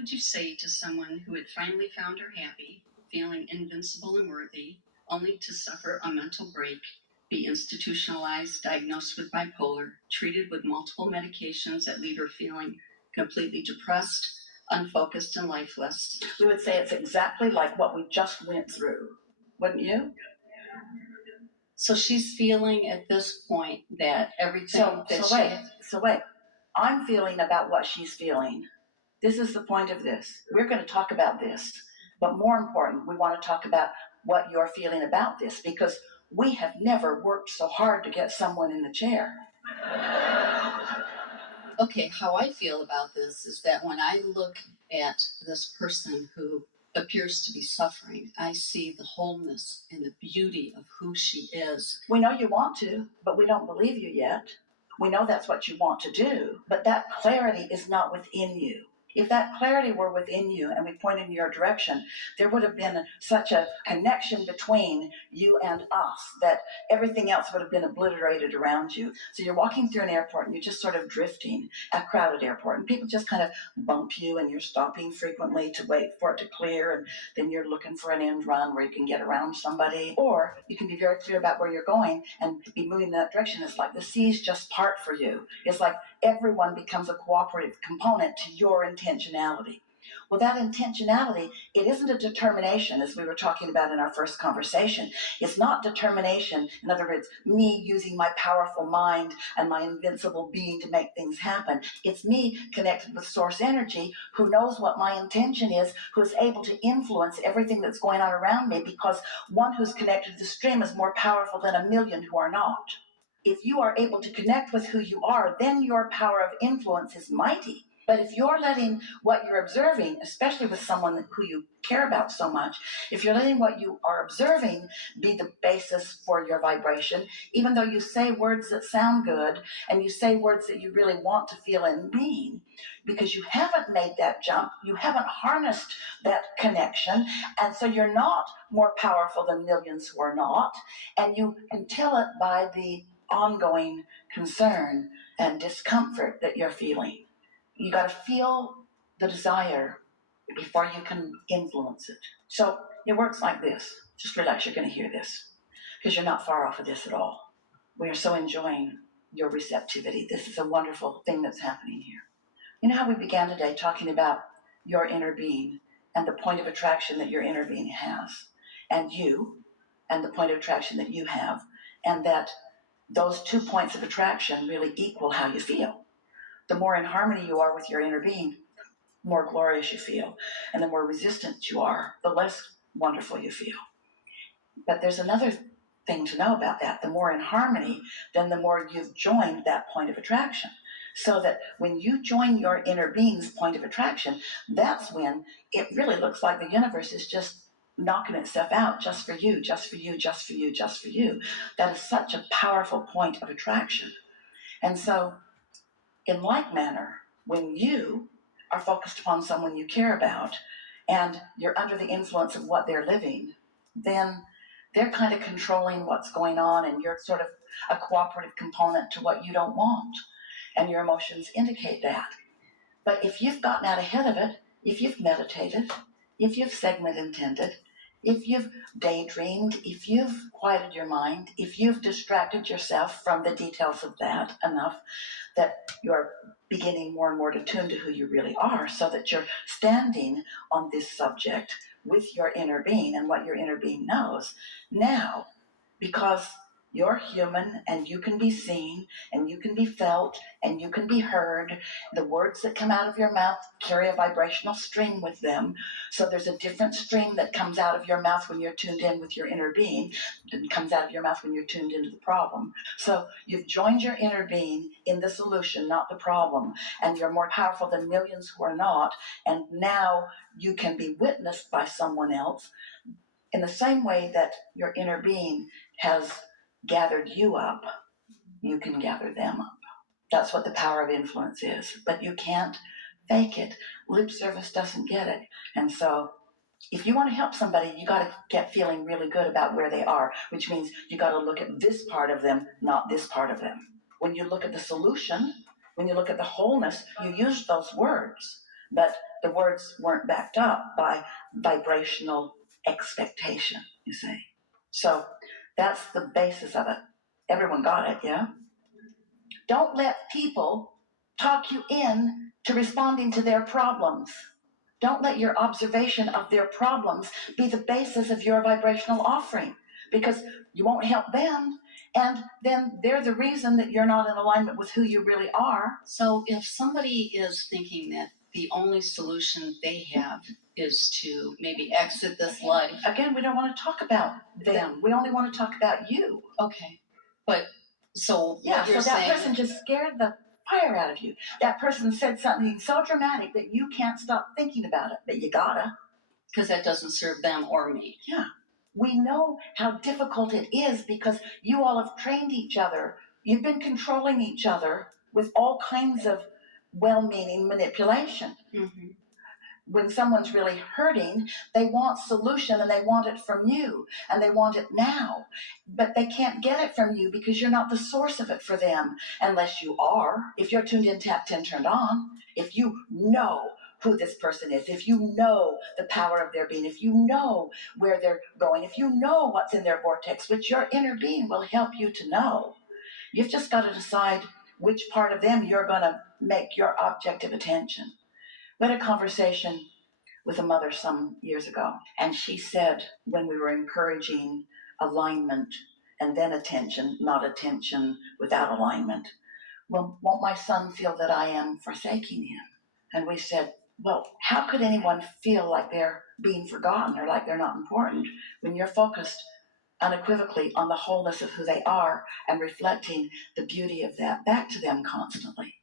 would you say to someone who had finally found her happy, feeling invincible and worthy, only to suffer a mental break, be institutionalized, diagnosed with bipolar, treated with multiple medications that leave her feeling completely depressed, unfocused, and lifeless? We would say it's exactly like what we just went through, wouldn't you? So she's feeling at this point that everything So wait. I'm feeling about what she's feeling. This is the point of this. We're going to talk about this. But more important, we want to talk about what you're feeling about this, because we have never worked so hard to get someone in the chair. Okay, how I feel about this is that when I look at this person who appears to be suffering, I see the wholeness and the beauty of who she is. We know you want to, but we don't believe you yet. We know that's what you want to do, but that clarity is not within you. If that clarity were within you and we pointed in your direction, there would have been such a connection between you and us that everything else would have been obliterated around you. So you're walking through an airport and you're just sort of drifting, a crowded airport, and people just kind of bump you and you're stopping frequently to wait for it to clear, and then you're looking for an end run where you can get around somebody. Or you can be very clear about where you're going and be moving in that direction. It's like the seas just part for you. It's like everyone becomes a cooperative component to your intentionality. Well, that intentionality, it isn't a determination, as we were talking about in our first conversation. It's not determination, in other words, me using my powerful mind and my invincible being to make things happen. It's me connected with source energy, who knows what my intention is, who is able to influence everything that's going on around me, because one who's connected to the stream is more powerful than a million who are not. If you are able to connect with who you are, then your power of influence is mighty. But if you're letting what you're observing, especially with someone who you care about so much, if you're letting what you are observing be the basis for your vibration, even though you say words that sound good and you say words that you really want to feel and mean, because you haven't made that jump, you haven't harnessed that connection, and so you're not more powerful than millions who are not, and you can tell it by the ongoing concern and discomfort that you're feeling. You got to feel the desire before you can influence it. So it works like this. Just relax, you're going to hear this, because you're not far off of this at all. We are so enjoying your receptivity. This is a wonderful thing that's happening here. You know how we began today talking about your inner being and the point of attraction that your inner being has, and you, and the point of attraction that you have, and that those 2 points of attraction really equal how you feel. The more in harmony you are with your inner being, the more glorious you feel. And the more resistant you are, the less wonderful you feel. But there's another thing to know about that. The more in harmony, then the more you've joined that point of attraction. So that when you join your inner being's point of attraction, that's when it really looks like the universe is just knocking itself out just for you, just for you, just for you, just for you. That is such a powerful point of attraction. And so, in like manner, when you are focused upon someone you care about and you're under the influence of what they're living, then they're kind of controlling what's going on, and you're sort of a cooperative component to what you don't want. And your emotions indicate that. But if you've gotten out ahead of it, if you've meditated, if you've segment intended, if you've daydreamed, if you've quieted your mind, if you've distracted yourself from the details of that enough that you're beginning more and more to tune to who you really are, so that you're standing on this subject with your inner being and what your inner being knows. Now, because you're human and you can be seen and you can be felt and you can be heard, the words that come out of your mouth carry a vibrational stream with them. So there's a different stream that comes out of your mouth when you're tuned in with your inner being than comes out of your mouth when you're tuned into the problem. So you've joined your inner being in the solution, not the problem, and you're more powerful than millions who are not, and now you can be witnessed by someone else in the same way that your inner being has gathered you up. You can gather them up. That's what the power of influence is. But you can't fake it. Lip service doesn't get it. And so if you want to help somebody, you got to get feeling really good about where they are, which means you got to look at this part of them, not this part of them. When you look at the solution, when you look at the wholeness, you use those words. but the words weren't backed up by vibrational expectation, you see. So that's the basis of it. Everyone got it, yeah? Don't let people talk you in to responding to their problems. Don't let your observation of their problems be the basis of your vibrational offering, because you won't help them, and then they're the reason that you're not in alignment with who you really are. So if somebody is thinking that the only solution they have is to maybe exit this life. Again, we don't want to talk about them. We only want to talk about you. Okay. But so yeah, what you're so that saying, person just scared the fire out of you. That person said something so dramatic that you can't stop thinking about it, but you gotta. because that doesn't serve them or me. Yeah. We know how difficult it is because you all have trained each other. You've been controlling each other with all kinds of well-meaning manipulation. Mm-hmm. When someone's really hurting, they want solution and they want it from you and they want it now, but they can't get it from you because you're not the source of it for them unless you are. If you're tuned in, tapped in, turned on, if you know who this person is, if you know the power of their being, if you know where they're going, if you know what's in their vortex, which your inner being will help you to know, you've just got to decide which part of them you're going to make your object of attention. We had a conversation with a mother some years ago, and she said when we were encouraging alignment and then attention, not attention without alignment, well, won't my son feel that I am forsaking him? And we said, well, how could anyone feel like they're being forgotten or like they're not important when you're focused unequivocally on the wholeness of who they are and reflecting the beauty of that back to them constantly?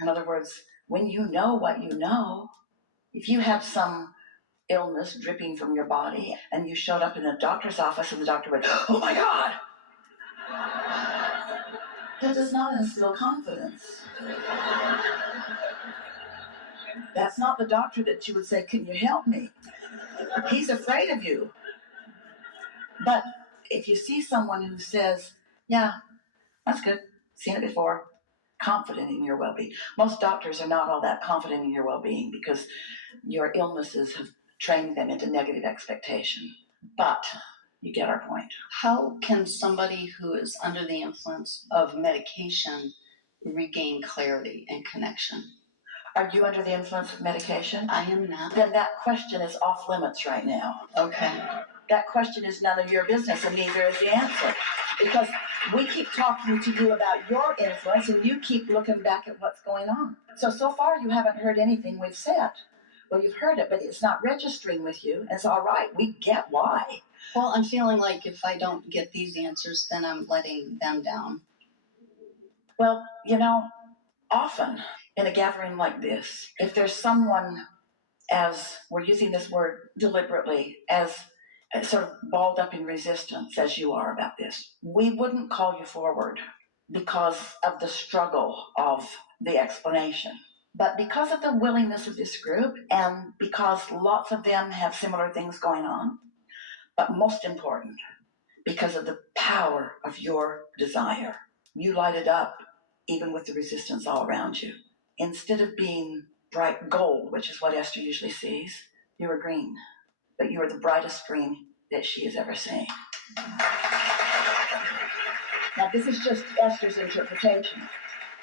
In other words, when you know what you know, if you have some illness dripping from your body and you showed up in a doctor's office and the doctor went, oh my God, that does not instill confidence. That's not the doctor that you would say, can you help me? He's afraid of you. But if you see someone who says, yeah, that's good, seen it before, confident in your well-being. Most doctors are not all that confident in your well-being because your illnesses have trained them into negative expectation. But you get our point. How can somebody who is under the influence of medication regain clarity and connection? Are you under the influence of medication? I am not. Then that question is off limits right now. Okay. That question is none of your business, and neither is the answer. Because we keep talking to you about your influence, and you keep looking back at what's going on. So far, you haven't heard anything we've said. Well, you've heard it, but it's not registering with you, and it's all right. We get why. Well, I'm feeling like if I don't get these answers, then I'm letting them down. Well, often in a gathering like this, if there's someone, as we're using this word deliberately, as sort of balled up in resistance as you are about this, we wouldn't call you forward because of the struggle of the explanation. But because of the willingness of this group and because lots of them have similar things going on, but most important, because of the power of your desire, you light it up even with the resistance all around you. Instead of being bright gold, which is what Esther usually sees, you are green, but you are the brightest green that she has ever seen. Now, this is just Esther's interpretation.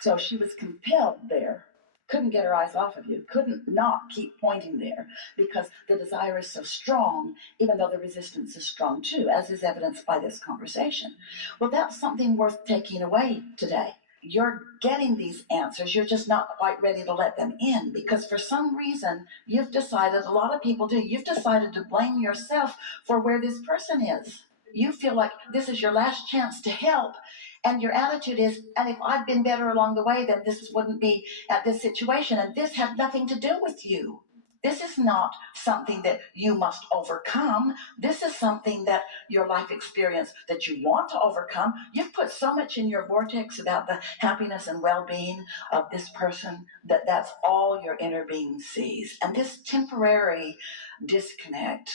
So she was compelled there, couldn't get her eyes off of you, couldn't not keep pointing there because the desire is so strong, even though the resistance is strong too, as is evidenced by this conversation. Well, that's something worth taking away today. You're getting these answers, you're just not quite ready to let them in because for some reason you've decided, a lot of people do, you've decided to blame yourself for where this person is. You feel like this is your last chance to help, and your attitude is, and if I'd been better along the way, then this wouldn't be at this situation, and this had nothing to do with you. This is not something that you must overcome. This is something that your life experience that you want to overcome. You've put so much in your vortex about the happiness and well-being of this person that that's all your inner being sees. And this temporary disconnect,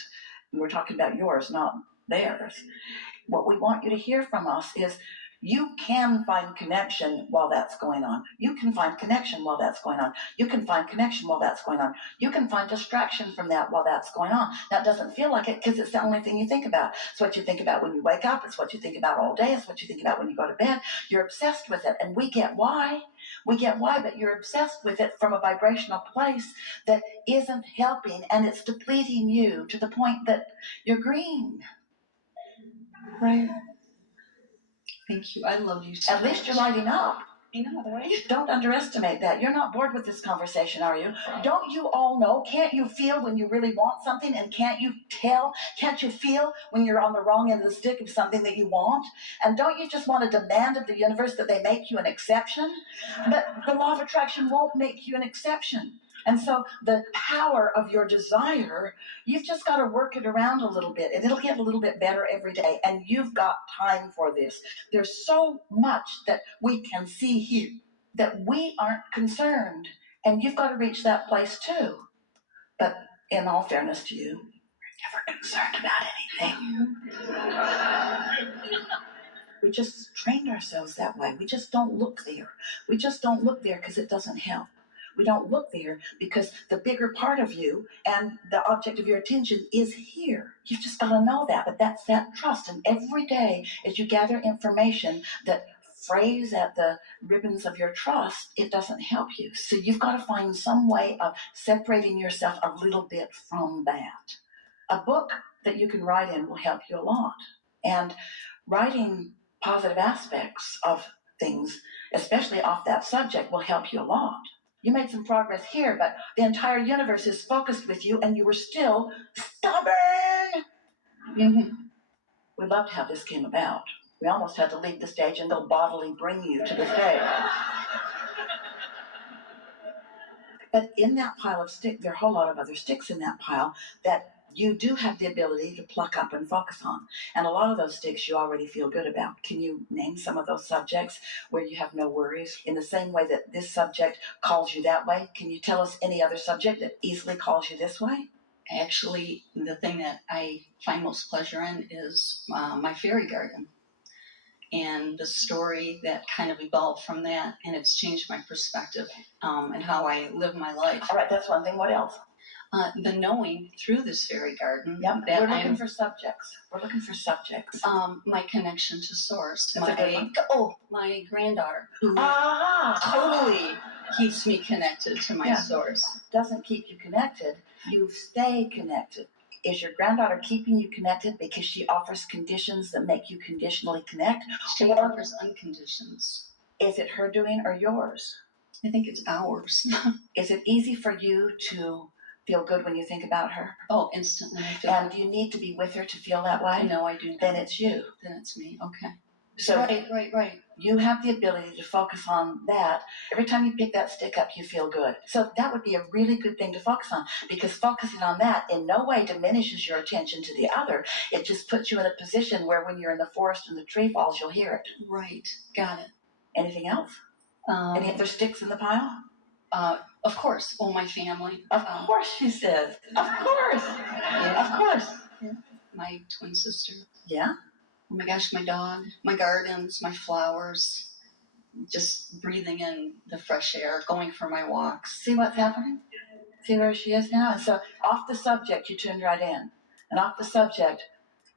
we're talking about yours, not theirs. What we want you to hear from us is You can find connection while that's going on. You can find connection while that's going on. You can find connection while that's going on. You can find distraction from that while that's going on. That doesn't feel like it because it's the only thing you think about. It's what you think about when you wake up. It's what you think about all day. It's what you think about when you go to bed. You're obsessed with it. And we get why. We get why, but you're obsessed with it from a vibrational place that isn't helping, and it's depleting you to the point that you're green. Right. Thank you. I love you so much. At least you're lighting up. I know, right? Don't underestimate that. You're not bored with this conversation, are you? Don't you all know? Can't you feel when you really want something? And can't you tell? Can't you feel when you're on the wrong end of the stick of something that you want? And don't you just want to demand of the universe that they make you an exception? But the law of attraction won't make you an exception. And so the power of your desire, you've just got to work it around a little bit, and it'll get a little bit better every day. And you've got time for this. There's so much that we can see here that we aren't concerned, and you've got to reach that place too. But in all fairness to you, we're never concerned about anything. We just trained ourselves that way. We just don't look there. We just don't look there because it doesn't help. We don't look there because the bigger part of you and the object of your attention is here. You've just got to know that, but that's that trust. And every day as you gather information that frays at the ribbons of your trust, it doesn't help you. So you've got to find some way of separating yourself a little bit from that. A book that you can write in will help you a lot. And writing positive aspects of things, especially off that subject, will help you a lot. You made some progress here, but the entire universe is focused with you, and you were still stubborn. Mm-hmm. We'd love to have this came about. We almost had to leave the stage and they'll bodily bring you to the stage. But in that pile of sticks, there are a whole lot of other sticks in that pile that you do have the ability to pluck up and focus on. And a lot of those sticks you already feel good about. Can you name some of those subjects where you have no worries? In the same way that this subject calls you that way, can you tell us any other subject that easily calls you this way? Actually, the thing that I find most pleasure in is my fairy garden. And the story that kind of evolved from that, and it's changed my perspective and how I live my life. All right, that's one thing. What else? The knowing through this fairy garden. Yep, we're looking for subjects. We're looking for subjects. My connection to Source. That's a good one. My granddaughter, who totally keeps me connected to my Source. Doesn't keep you connected. You stay connected. Is your granddaughter keeping you connected because she offers conditions that make you conditionally connect? She offers unconditions. Is it her doing or yours? I think it's ours. Is it easy for you to feel good when you think about her? Oh, instantly. And do you need to be with her to feel that way? No, I do not. Then it's you. Then it's me. Okay. So right. You have the ability to focus on that. Every time you pick that stick up, you feel good. So that would be a really good thing to focus on, because focusing on that in no way diminishes your attention to the other. It just puts you in a position where when you're in the forest and the tree falls, you'll hear it. Right. Got it. Anything else? Any other sticks in the pile? Of course. Oh, my family. Of course, she says. Of course. Yeah. Of course. Yeah. My twin sister. Yeah. Oh my gosh, my dog, my gardens, my flowers, just breathing in the fresh air, going for my walks. See what's happening? See where she is now? And so off the subject, you tuned right in. And off the subject,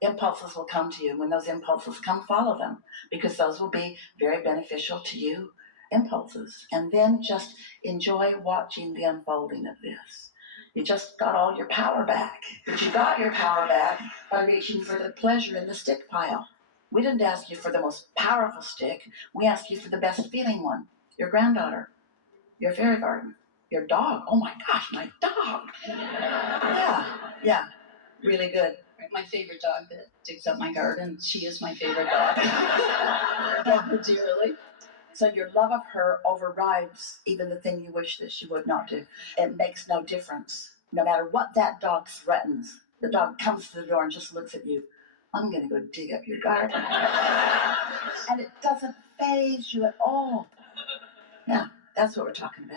impulses will come to you. When those impulses come, follow them, because those will be very beneficial to you, impulses. And then just enjoy watching the unfolding of this. You just got all your power back. But you got your power back by reaching for the pleasure in the stick pile. We didn't ask you for the most powerful stick. We asked you for the best feeling one. Your granddaughter, your fairy garden, your dog. Oh my gosh, my dog. Yeah, really good. My favorite dog that digs up my garden, she is my favorite dog. Love her dearly. So your love of her overrides even the thing you wish that she would not do. It makes no difference. No matter what that dog threatens, the dog comes to the door and just looks at you. I'm going to go dig up your garden. And it doesn't faze you at all. Yeah, that's what we're talking about.